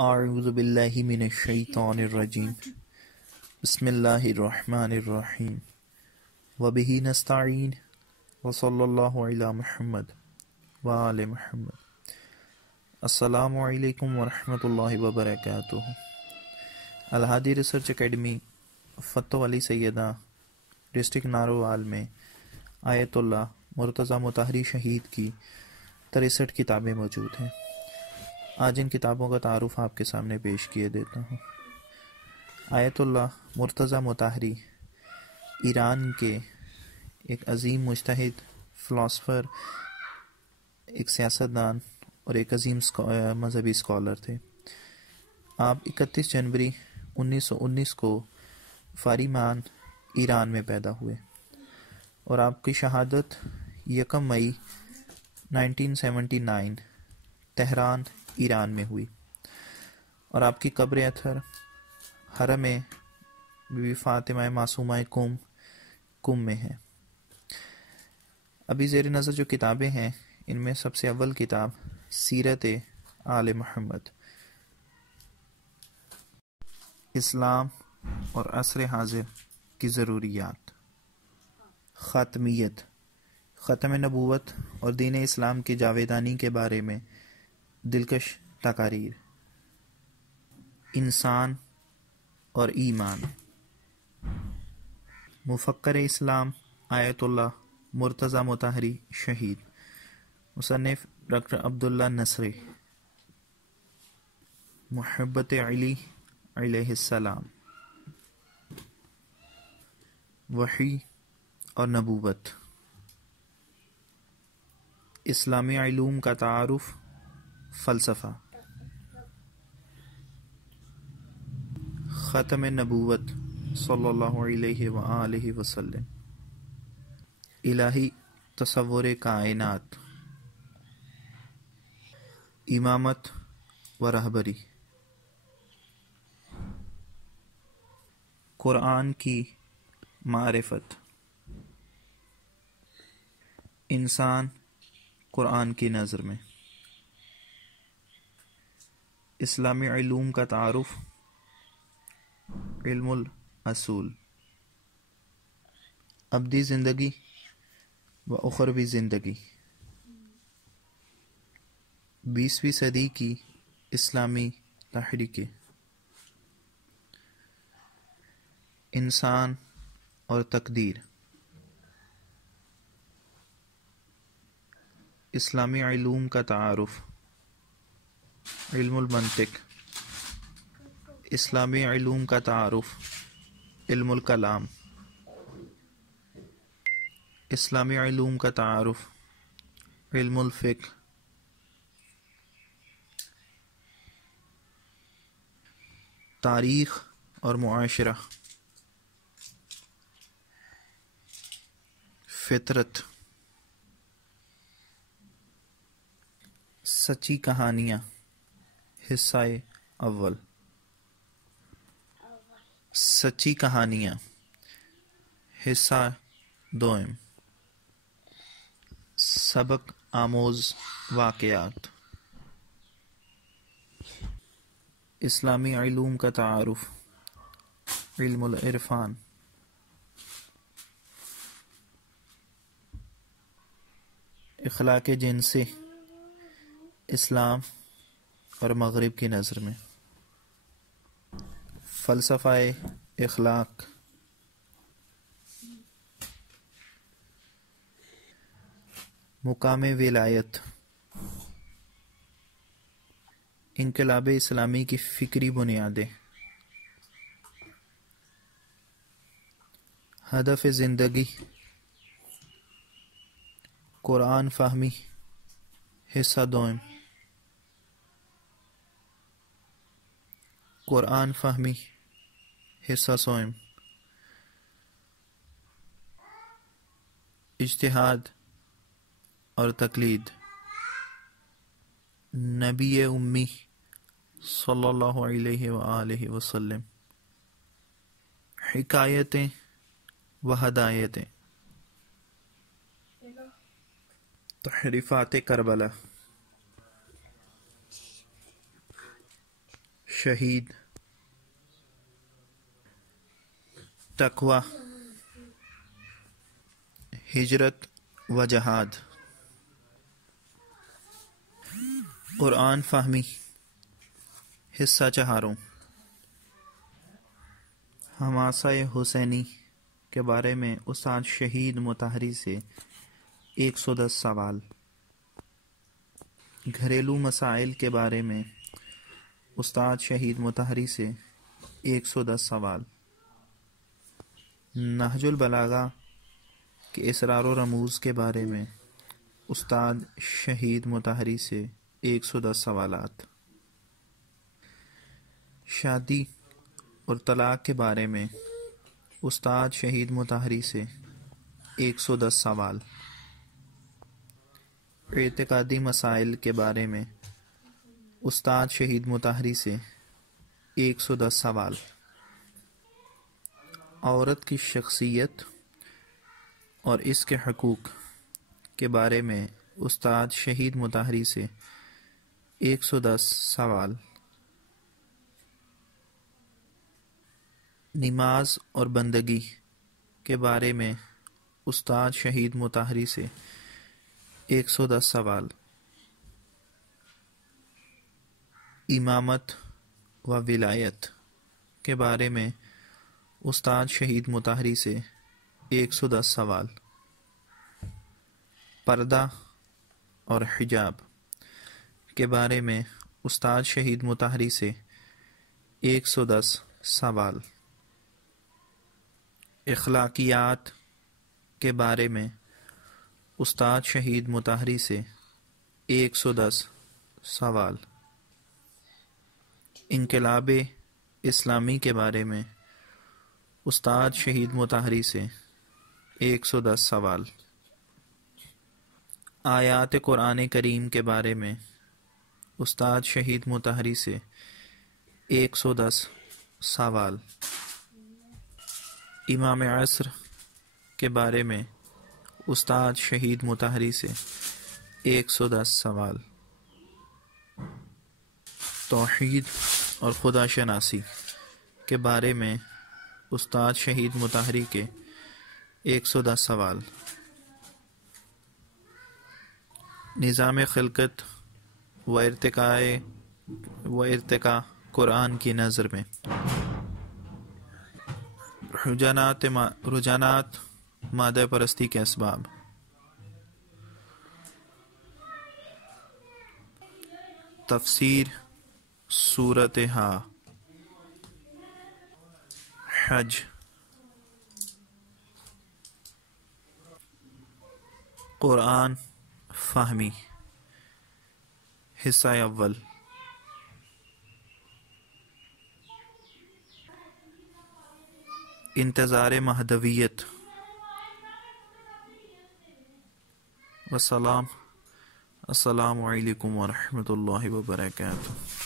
اعوذ باللہ من الشیطان الرجیم بسم اللہ الرحمن الرحیم وبہ نستعین وصلی اللہ علی محمد وآل محمد۔ السلام علیکم ورحمۃ اللہ وبرکاتہ۔ الہادی ریسرچ اکیڈمی فتح علی سیدہ ڈسٹرکٹ ناروال میں آیت اللہ مرتضیٰ مطہری شہید کی 63 کتابیں موجود ہیں۔ آج ان کتابوں کا تعارف آپ کے سامنے پیش کیے دیتا ہوں۔ آیت اللہ مرتضیٰ مطہری ایران کے ایک عظیم مجتہد، فلاسفر، ایک سیاستدان اور ایک عظیم مذہبی اسکالر تھے۔ آپ 31 جنوری 1919 کو فاریمان ایران میں پیدا ہوئے اور آپ کی شہادت 1 مئی 1979 تہران ایران میں ہوئی، اور آپ کی قبر اطہر حرم بی بی فاطمہ معصومہ قم میں ہے۔ ابھی زیر نظر جو کتابیں ہیں ان میں سب سے اول کتاب سیرت آل محمد، اسلام اور عصر حاضر کی ضروریات، خاتمیت، ختم نبوت اور دین اسلام کی جاویدانی کے بارے میں دلکش تقاریر، انسان اور ایمان، مفکر اسلام آیت اللہ مرتضیٰ مطہری شہید، مصنف ڈاکٹر عبداللہ نصری، محبت علی علیہ السلام، وحی اور نبوت، اسلامی علوم کا تعارف، فلسفہ، ختم نبوت صلی اللہ علیہ وآلہ وسلم، الہی تصور کائنات، امامت و رہبری، قرآن کی معرفت، انسان قرآن کی نظر میں، اسلامی علوم کا تعارف، علم الاصول، ابدی زندگی و اخروی زندگی، 20ویں صدی کی اسلامی تحریکیں، انسان اور تقدیر، اسلامی علوم کا تعارف، علم المنطق، اسلامی علوم کا تعارف، علم الکلام، اسلامی علوم کا تعارف، علم الفقہ، تاریخ اور معاشرہ، فطرت، سچی کہانیاں، حصہ اول، سچی کہانیاں، حصہ دوم، سبق آموز واقعات، اسلامی علوم کا تعارف، علم العرفان، اخلاق جنسی، اسلام اور مغرب کی نظر میں، فلسفہ اخلاق، مقام ولایت، انقلاب اسلامی کی فکری بنیادیں، ہدف زندگی، قرآن فہمی، حصہ دوم، قرآن فہمی، حصہ سوم، اجتہاد اور تقلید، نبی امی صلی اللہ علیہ وآلہ وسلم، حکایتیں و ہدایتیں، تحریفات کربلا، شہید، تقوی، ہجرت و جہاد۔ قرآن فہمی، حصہ چہاروں۔ حماسہ حسینی کے بارے میں استاد شہید مطہری سے 110 سوال۔ گھریلو مسائل کے بارے میں استاد شہید مطہری سے 110 سوال۔ نہج البلاغہ کے اسرار و رموز کے بارے میں استاد شہید مطہری سے 110 سوالات۔ شادی اور طلاق کے بارے میں استاد شہید مطہری سے 110 سوال۔ اعتقادی مسائل کے بارے میں استاد شہید مطہری سے 110 سوال۔ عورت کی شخصیت اور اس کے حقوق کے بارے میں استاد شہید مطہری سے 110 سوال۔ نماز اور بندگی کے بارے میں استاد شہید مطہری سے 110 سوال۔ امامت و ولایت کے بارے میں استاد شہید مطہری سے 110 سوال۔ پردہ اور حجاب کے بارے میں استاد شہید مطہری سے 110 سوال۔ اخلاقیات کے بارے میں استاد شہید مطہری سے 110 سوال۔ انقلاب اسلامی کے بارے میں استاد شہید مطہری سے 110 سوال۔ آیات قرآن کریم کے بارے میں استاد شہید مطہری سے 110 سوال۔ امام عصر کے بارے میں استاد شہید مطہری سے 110 سوال۔ توحید اور خدا شناسی کے بارے میں استاد شہید مطہری کے 110 سوال۔ نظام خلقت و ارتقاء قرآن کی نظر میں رجحانات مادہ پرستی کے اسباب۔ تفسیر سورۃ ہا، حج۔ قرآن فہمی، حصہ اول۔ انتظار مہدویت۔ السلام علیکم ورحمۃ اللہ وبرکاتہ۔